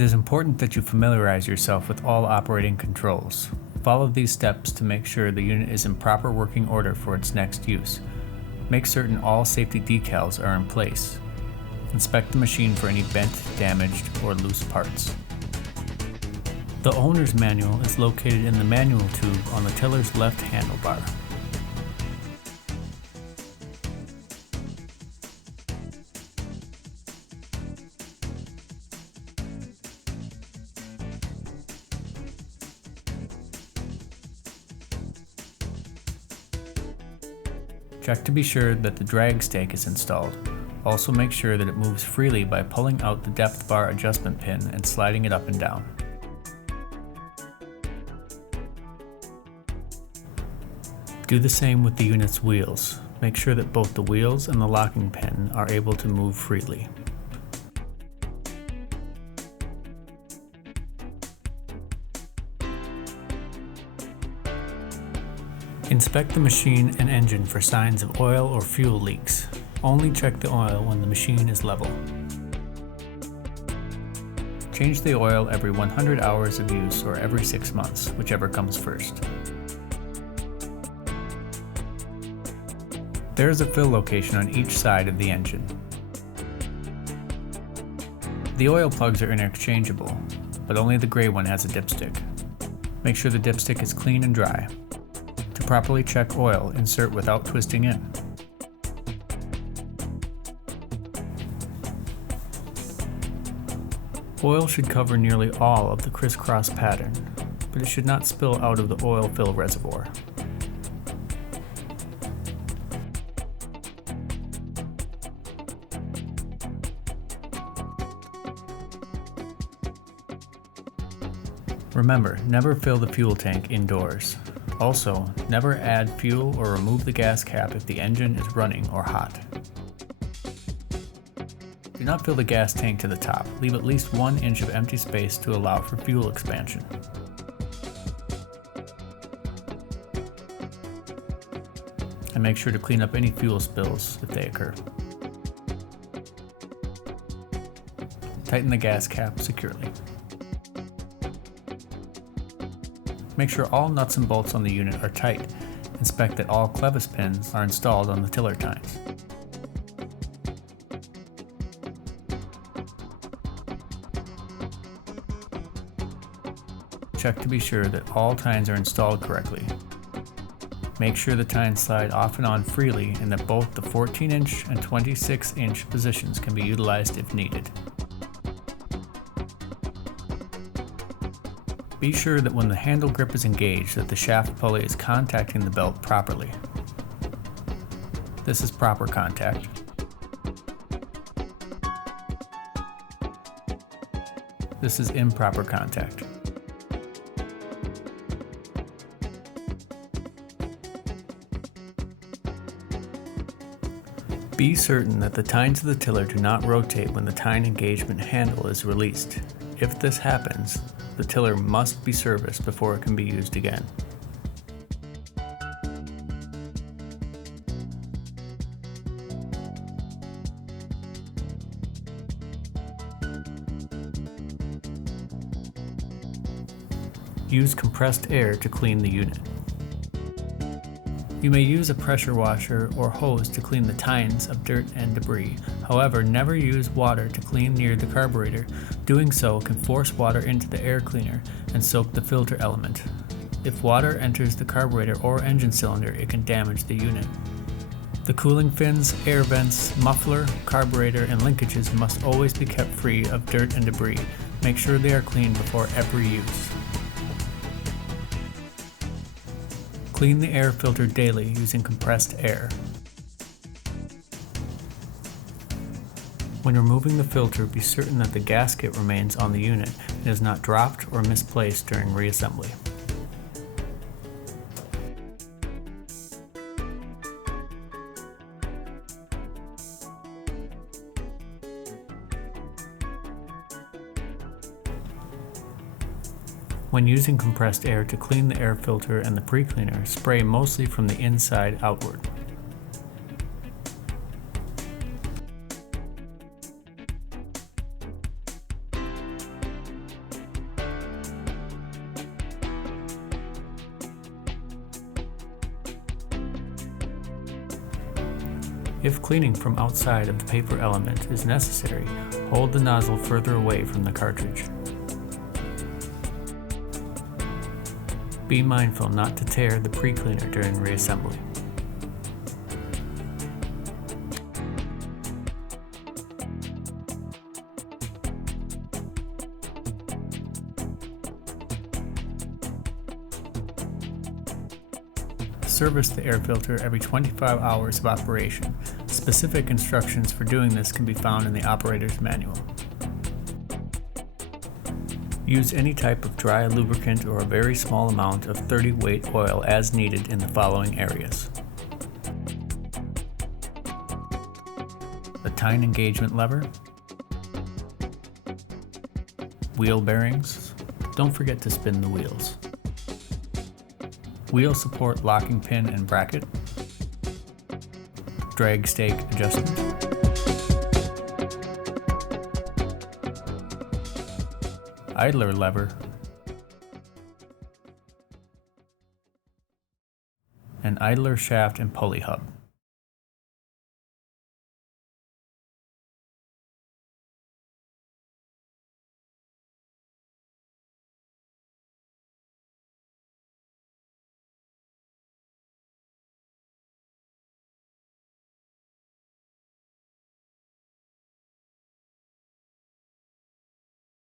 It is important that you familiarize yourself with all operating controls. Follow these steps to make sure the unit is in proper working order for its next use. Make certain all safety decals are in place. Inspect the machine for any bent, damaged, or loose parts. The owner's manual is located in the manual tube on the tiller's left handlebar. Check to be sure that the drag stake is installed. Also make sure that it moves freely by pulling out the depth bar adjustment pin and sliding it up and down. Do the same with the unit's wheels. Make sure that both the wheels and the locking pin are able to move freely. Inspect the machine and engine for signs of oil or fuel leaks. Only check the oil when the machine is level. Change the oil every 100 hours of use or every 6 months, whichever comes first. There is a fill location on each side of the engine. The oil plugs are interchangeable, but only the gray one has a dipstick. Make sure the dipstick is clean and dry. To properly check oil, insert without twisting in. Oil should cover nearly all of the crisscross pattern, but it should not spill out of the oil fill reservoir. Remember, never fill the fuel tank indoors. Also, never add fuel or remove the gas cap if the engine is running or hot. Do not fill the gas tank to the top. Leave at least 1 inch of empty space to allow for fuel expansion. And make sure to clean up any fuel spills if they occur. Tighten the gas cap securely. Make sure all nuts and bolts on the unit are tight. Inspect that all clevis pins are installed on the tiller tines. Check to be sure that all tines are installed correctly. Make sure the tines slide off and on freely and that both the 14-inch and 26-inch positions can be utilized if needed. Be sure that when the handle grip is engaged that the shaft pulley is contacting the belt properly. This is proper contact. This is improper contact. Be certain that the tines of the tiller do not rotate when the tine engagement handle is released. If this happens, the tiller must be serviced before it can be used again. Use compressed air to clean the unit. You may use a pressure washer or hose to clean the tines of dirt and debris. However, never use water to clean near the carburetor. Doing so can force water into the air cleaner and soak the filter element. If water enters the carburetor or engine cylinder, it can damage the unit. The cooling fins, air vents, muffler, carburetor, and linkages must always be kept free of dirt and debris. Make sure they are cleaned before every use. Clean the air filter daily using compressed air. When removing the filter, be certain that the gasket remains on the unit and is not dropped or misplaced during reassembly. When using compressed air to clean the air filter and the pre-cleaner, spray mostly from the inside outward. If cleaning from outside of the paper element is necessary, hold the nozzle further away from the cartridge. Be mindful not to tear the pre-cleaner during reassembly. Service the air filter every 25 hours of operation. Specific instructions for doing this can be found in the operator's manual. Use any type of dry lubricant or a very small amount of 30 weight oil as needed in the following areas: the tine engagement lever, wheel bearings, don't forget to spin the wheels, wheel support locking pin and bracket, drag stake adjustment, idler lever, and idler shaft and pulley hub.